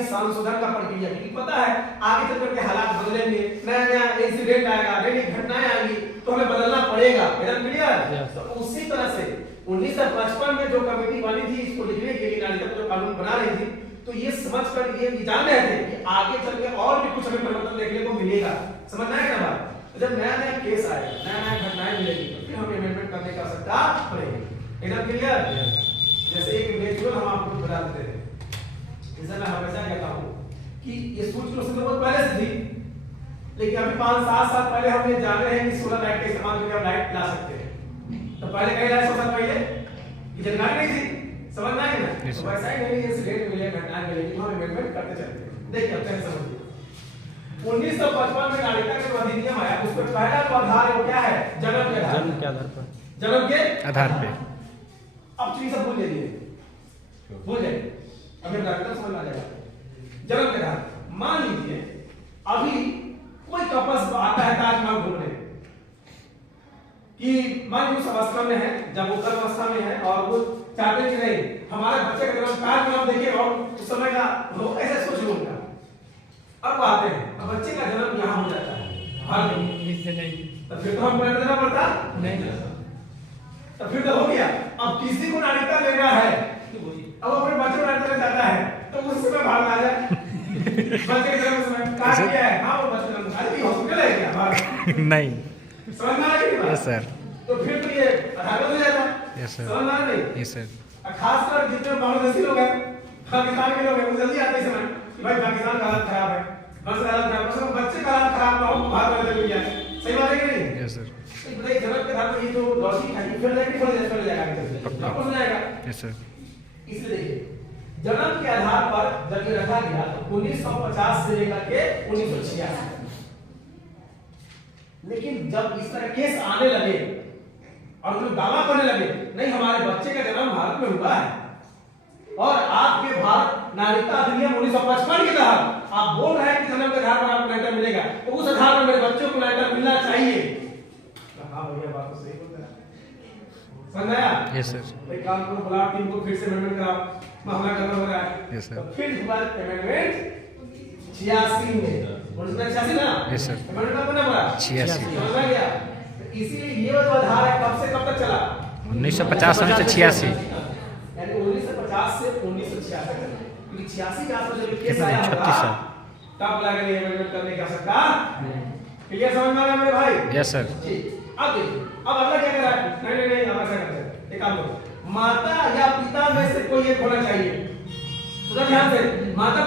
इस संशोधन का प्रक्रिया, क्योंकि पता है आगे चल करके हालात बदलेंगे, नया नया इंसिडेंट आएगा, नई नई घटनाएं आएंगी, तो हमें बदलना पड़ेगा। एकदम क्लियर। तो उसी तरह से 1955 में जो कमेटी बनी थी इसको लिखने के लिए, नागरिकता जो कानून बना रही थी, तो ये समझकर ये जान रहे थे कि आगे चल के और भी कुछ हमें परिवर्तन देखने को मिलेगा। समझना है ना बात? जब नया नया केस आएगा, नया नया घटनाएं मिलेगी, तो फिर हमें अमेंडमेंट करने का आवश्यकता पड़ेगी। एकदम क्लियर। जैसे एक नेचुरल हम आपको बता देते हैं, जैसे मैं हमेशा कहता हूँ कि ये सूच तो बहुत पहले से थी, लेकिन अभी 5-7 साल पहले हम ये जान रहे हैं कि सोलर लाइट का इस्तेमाल करके हम लाइट ला सकते हैं। तो पहले कई लाइट 100 साल पहले ये जानकारी नहीं थी। समझना है ना? तो वैसा ही नहीं इंसिडेंट मिले, घटनाएं मिलेगी, तो हम अमेंडमेंट करते चलते हैं। देखिए अब तक समझिए 1955 में नागरिकता का जो अधिनियम आया, उसमें पहला जो आधार वो क्या है? जन्म के आधार पर। जन्म के आधार पे। अब चीज सब भूल जाइए, भूल जाइए, अभी नागरिकता समझ आ जाएगा। जन्म के आधार, मान लीजिए अभी कोई कपल्स आता है ताजमहल घूमने, कि मान उस अवस्था में है, जब वो गर्भ अवस्था में है और वो चाहते कि नहीं हमारे बच्चे का जन्म ताजमहल देखे, और उस समय का लोग ऐसे सोच लो उनका। अब वो आते हैं, अब बच्चे का जन्म यहाँ हो जाता है, भारत में इससे नहीं, तो फिर तो हमको देना पड़ता नहीं, तो फिर तो हो गया। अब किसी को नागरिकता लेना है, अब अपने बच्चे को नागरिकता जाता है, तो उस समय भाग आ जाए बच्चे के जन्म समय कहा क्या है? हाँ वो बच्चे जन्म अरे हॉस्पिटल है क्या? नहीं, समझ में आ रही है? Yes sir. तो फिर तो ये अदालत हो जाता है। Yes sir. समझ में आ रही? Yes sir. खासकर जितने बांग्लादेशी लोग हैं, पाकिस्तान के लोग हैं, वो जल्दी आते हैं समय कि भाई पाकिस्तान का हालत खराब है, बस हालत खराब है, बस बच्चे का हालत खराब ना हो तो बाहर वाले मिल जाए। सही बात है कि नहीं? Yes sir. एक जन्म के आधार पर ये जो लॉजिक है, फिर लेके फल जाएगा, वापस जाएगा। Yes sir. इसलिए देखिए जन्म के आधार पर जब ये रखा गया तो 1950 से लेकर के 1986, लेकिन जब इस तरह केस आने लगे और लोग दावा करने लगे नहीं हमारे बच्चे का जन्म भारत में हुआ है और आपके भारत नागरिकता अधिनियम 1955 के तहत आप बोल रहे हैं कि जन्म के आधार पर आपको नागरिकता मिलेगा, तो उस आधार पर मेरे बच्चों को नागरिकता मिलना चाहिए। हाँ भैया बात तो सही बोलता है। समझ आया? Yes sir. एक काम करो, ब्लॉक टीम को फिर से अमेंडमेंट कराओ, मामला खत्म हो रहा है। Yes sir. तो फिर दोबारा अमेंडमेंट 86 में 1986 ना? Yes sir. अमेंडमेंट बना पड़ा 86 समझ आ गया। इसीलिए ये जो आधार है कब से कब तक चला? 1950 से 86, यानी 1950 से 1986 तक। क्योंकि 86 का आसपास जब केस आया होगा तब लगा ये अमेंडमेंट करने की आवश्यकता। क्लियर समझ में आ रहा है मेरे भाई? Yes sir. अब देखिए अब अगला क्या कर रहा है? नहीं हम ऐसा करते हैं, एक काम करो, माता या पिता में से कोई एक होना चाहिए। तो ध्यान से माता